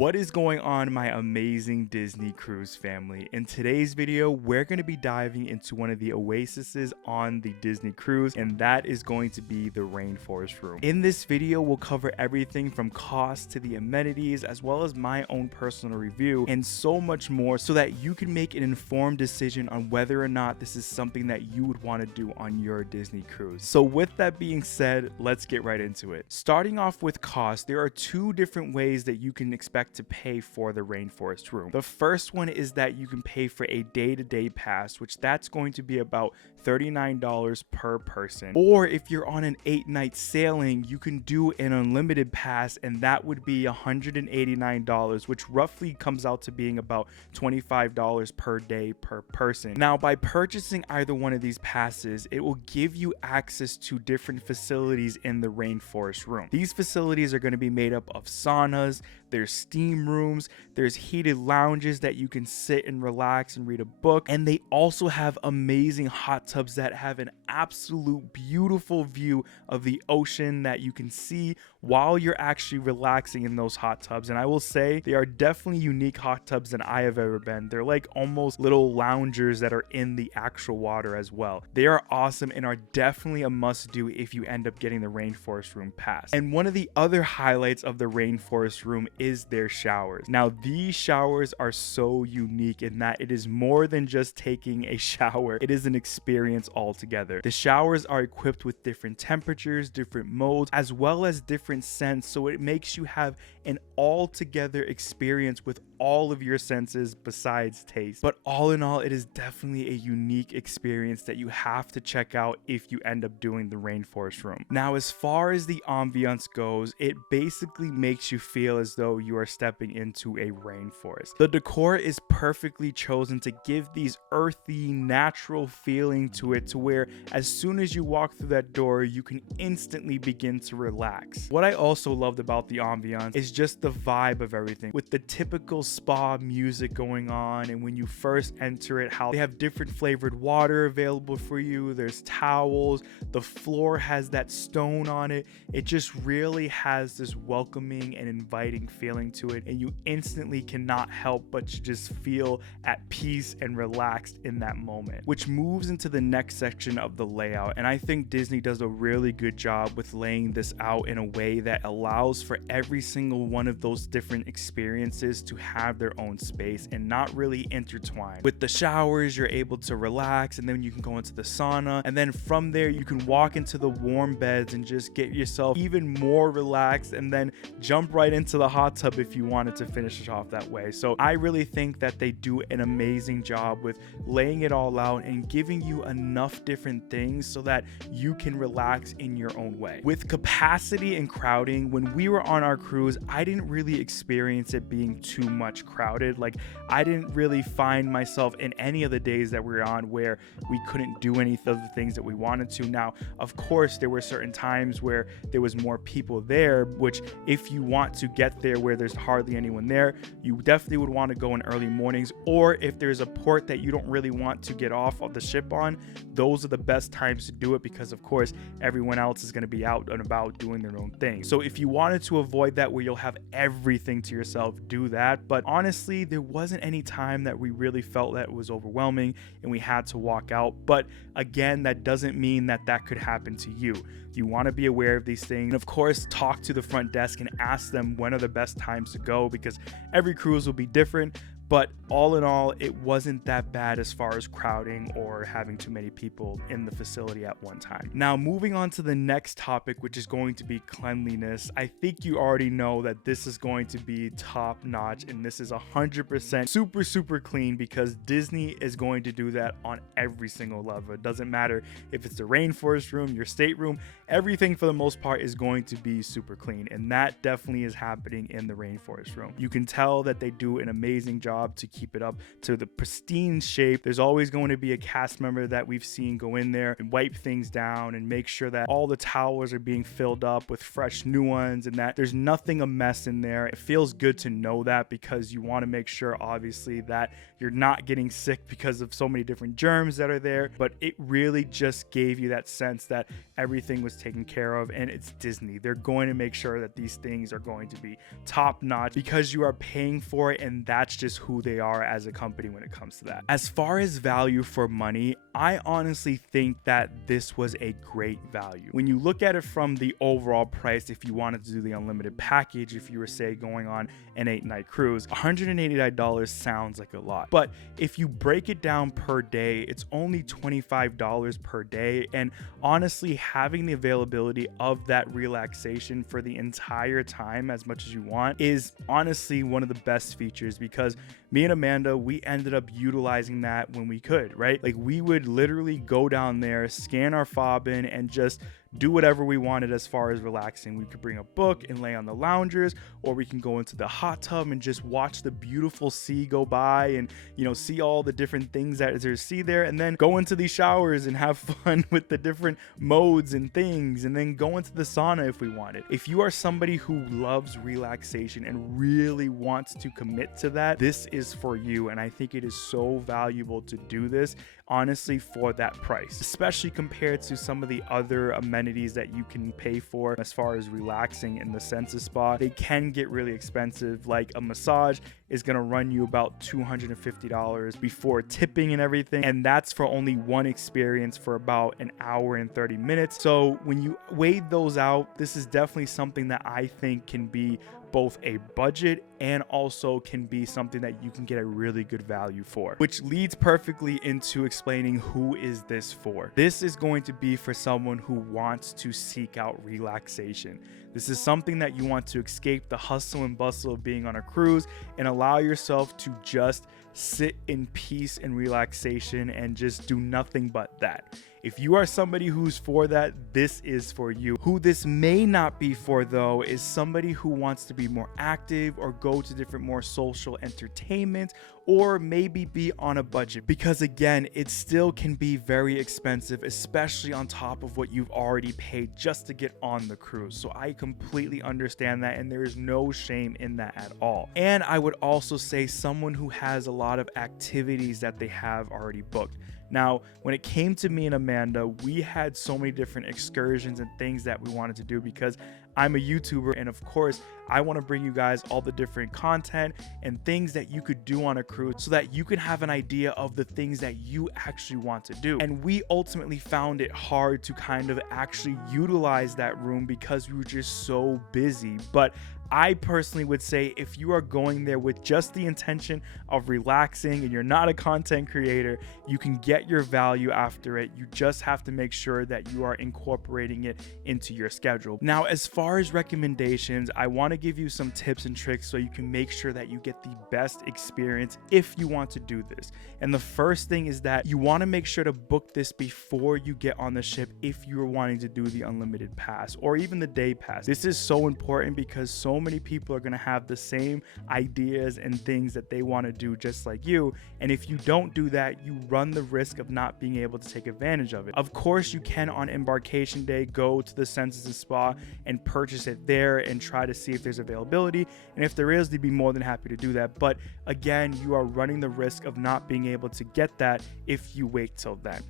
What is going on, my amazing Disney Cruise family? In today's video, we're going to be diving into one of the oases on the Disney Cruise, and that is going to be the Rainforest Room. In this video, we'll cover everything from cost to the amenities, as well as my own personal review, and so much more, so that you can make an informed decision on whether or not this is something that you would want to do on your Disney Cruise. So with that being said, let's get right into it. Starting off with cost, there are two different ways that you can expect to pay for the Rainforest Room. The first one is that you can pay for a day-to-day pass, which that's going to be about $39 per person. Or if you're on an 8-night sailing, you can do an unlimited pass, and that would be $189, which roughly comes out to being about $25 per day per person. Now, by purchasing either one of these passes, it will give you access to different facilities in the Rainforest Room. These facilities are going to be made up of saunas, there's steam rooms, there's heated lounges that you can sit and relax and read a book, and they also have amazing hot tubs that have an absolute beautiful view of the ocean that you can see while you're actually relaxing in those hot tubs. And I will say they are definitely unique hot tubs than I have ever been. They're like almost little loungers that are in the actual water as well. They are awesome and are definitely a must do if you end up getting the Rainforest Room pass. And one of the other highlights of the Rainforest Room is their showers. Now, these showers are so unique in that it is more than just taking a shower. It is an experience altogether. The showers are equipped with different temperatures, different modes, as well as different scents, so it makes you have an altogether experience with all of your senses besides taste. But all in all, it is definitely a unique experience that you have to check out if you end up doing the Rainforest Room. Now, as far as the ambiance goes, it basically makes you feel as though you are stepping into a rainforest. The decor is perfectly chosen to give these earthy, natural feeling to it, to where as soon as you walk through that door, you can instantly begin to relax. What I also loved about the ambiance is just the vibe of everything, with the typical spa music going on, and when you first enter it, how they have different flavored water available for you, there's towels, the floor has that stone on it. It just really has this welcoming and inviting feeling to it, and you instantly cannot help but to just feel at peace and relaxed in that moment. Which moves into the next section of the layout, and I think Disney does a really good job with laying this out in a way that allows for every single one of those different experiences to have their own space and not really intertwine. With the showers, you're able to relax, and then you can go into the sauna, and then from there you can walk into the warm beds and just get yourself even more relaxed, and then jump right into the hot tub if you wanted to finish it off that way. So I really think that they do an amazing job with laying it all out and giving you enough different things so that you can relax in your own way. With capacity and crowding, when we were on our cruise, I didn't really experience it being too much crowded. Like, I didn't really find myself in any of the days that we were on where we couldn't do any of the things that we wanted to. Now, of course, there were certain times where there was more people there, which if you want to get there where there's hardly anyone there, you definitely would want to go in early mornings, or if there's a port that you don't really want to get off of the ship on, those are the best times to do it, because of course everyone else is going to be out and about doing their own thing. So if you wanted to avoid that where you'll have everything to yourself, do that. But honestly, there wasn't any time that we really felt that it was overwhelming and we had to walk out. But again, that doesn't mean that that could happen to you. You want to be aware of these things, and of course talk to the front desk and ask them when are the best times to go, because every cruise will be different. But all in all, it wasn't that bad as far as crowding or having too many people in the facility at one time. Now, moving on to the next topic, which is going to be cleanliness. I think you already know that this is going to be top notch, and this is 100% super clean, because Disney is going to do that on every single level. It doesn't matter if it's the Rainforest Room, your stateroom, everything for the most part is going to be super clean, and that definitely is happening in the Rainforest Room. You can tell that they do an amazing job job to keep it up to the pristine shape. There's always going to be a cast member that we've seen go in there and wipe things down and make sure that all the towels are being filled up with fresh new ones and that there's nothing a mess in there. It feels good to know that, because you want to make sure obviously that you're not getting sick because of so many different germs that are there. But it really just gave you that sense that everything was taken care of, and it's Disney. They're going to make sure that these things are going to be top notch because you are paying for it, and that's just who they are as a company when it comes to that. As far as value for money, I honestly think that this was a great value. When you look at it from the overall price, if you wanted to do the unlimited package, if you were say going on an 8-night cruise, $189 sounds like a lot. But if you break it down per day, it's only $25 per day. And honestly, having the availability of that relaxation for the entire time as much as you want is honestly one of the best features, because me and Amanda, we ended up utilizing that when we could, right? Like, we would literally go down there, scan our fob in, and just do whatever we wanted as far as relaxing. We could bring a book and lay on the loungers, or we can go into the hot tub and just watch the beautiful sea go by and, you know, see all the different things that there's to see there, and then go into these showers and have fun with the different modes and things, and then go into the sauna if we wanted. If you are somebody who loves relaxation and really wants to commit to that, this is for you. And I think it is so valuable to do this, honestly, for that price, especially compared to some of the other amenities that you can pay for as far as relaxing in the Senses Spa. They can get really expensive. Like a massage is going to run you about $250 before tipping and everything, and that's for only one experience for about an hour and 30 minutes. So when you weigh those out, this is definitely something that I think can be both a budget and also can be something that you can get a really good value for, which leads perfectly into explaining who is this for. This is going to be for someone who wants to seek out relaxation. This is something that you want to escape the hustle and bustle of being on a cruise and allow yourself to just sit in peace and relaxation and just do nothing but that. If you are somebody who's for that, this is for you. Who this may not be for, though, is somebody who wants to be more active or go to different more social entertainment, or maybe be on a budget, because again, it still can be very expensive, especially on top of what you've already paid just to get on the cruise. So I completely understand that, and there is no shame in that at all. And I would also say someone who has a lot of activities that they have already booked. Now, when it came to me and Amanda, we had so many different excursions and things that we wanted to do, because I'm a YouTuber, and of course, I want to bring you guys all the different content and things that you could do on a cruise so that you can have an idea of the things that you actually want to do. And we ultimately found it hard to kind of actually utilize that room because we were just so busy. But I personally would say, if you are going there with just the intention of relaxing and you're not a content creator, you can get your value after it. You just have to make sure that you are incorporating it into your schedule. Now, as far as recommendations, I want to give you some tips and tricks so you can make sure that you get the best experience if you want to do this. And the first thing is that you want to make sure to book this before you get on the ship if you're wanting to do the unlimited pass or even the day pass. This is so important because so many people are going to have the same ideas and things that they want to do just like you, and if you don't do that, you run the risk of not being able to take advantage of it. Of course, you can on embarkation day go to the Senses Spa and purchase it there and try to see if there's availability, and if there is, they'd be more than happy to do that. But again, you are running the risk of not being able to get that if you wait till then.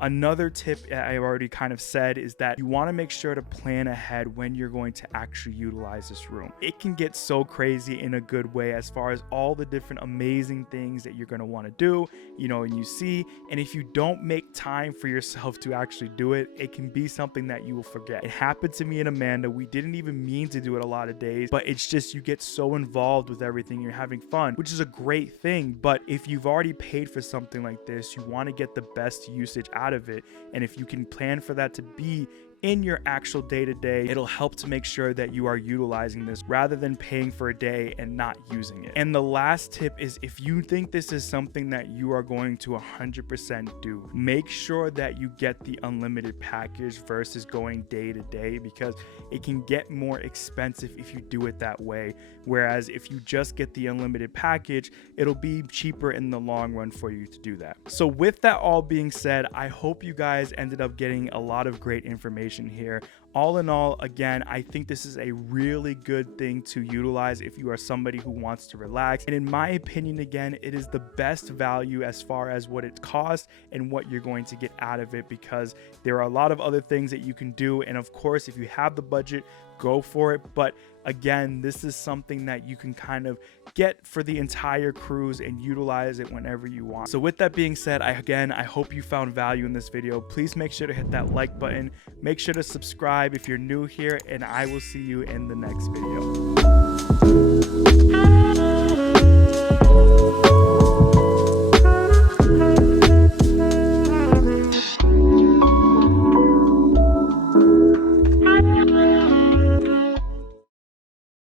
Another tip I already kind of said is that you want to make sure to plan ahead when you're going to actually utilize this room. It can get so crazy in a good way as far as all the different amazing things that you're going to want to do, and you see, and if you don't make time for yourself to actually do it, it can be something that you will forget. It happened to me and Amanda. We didn't even mean to do it a lot of days, but it's just you get so involved with everything. You're having fun, which is a great thing. But if you've already paid for something like this, you want to get the best usage out of it. And if you can plan for that to be in your actual day-to-day. It'll help to make sure that you are utilizing this rather than paying for a day and not using it. And the last tip is, if you think this is something that you are going to 100% do, make sure that you get the unlimited package versus going day to day, because it can get more expensive if you do it that way. Whereas if you just get the unlimited package, it'll be cheaper in the long run for you to do that. So with that all being said, I hope you guys ended up getting a lot of great information here. All in all, again, I think this is a really good thing to utilize if you are somebody who wants to relax. And in my opinion, again, it is the best value as far as what it costs and what you're going to get out of it, because there are a lot of other things that you can do. And of course, if you have the budget, go for it. But again, this is something that you can kind of get for the entire cruise and utilize it whenever you want. So with that being said, I hope you found value in this video. Please make sure to hit that like button. Make sure to subscribe if you're new here, and I will see you in the next video.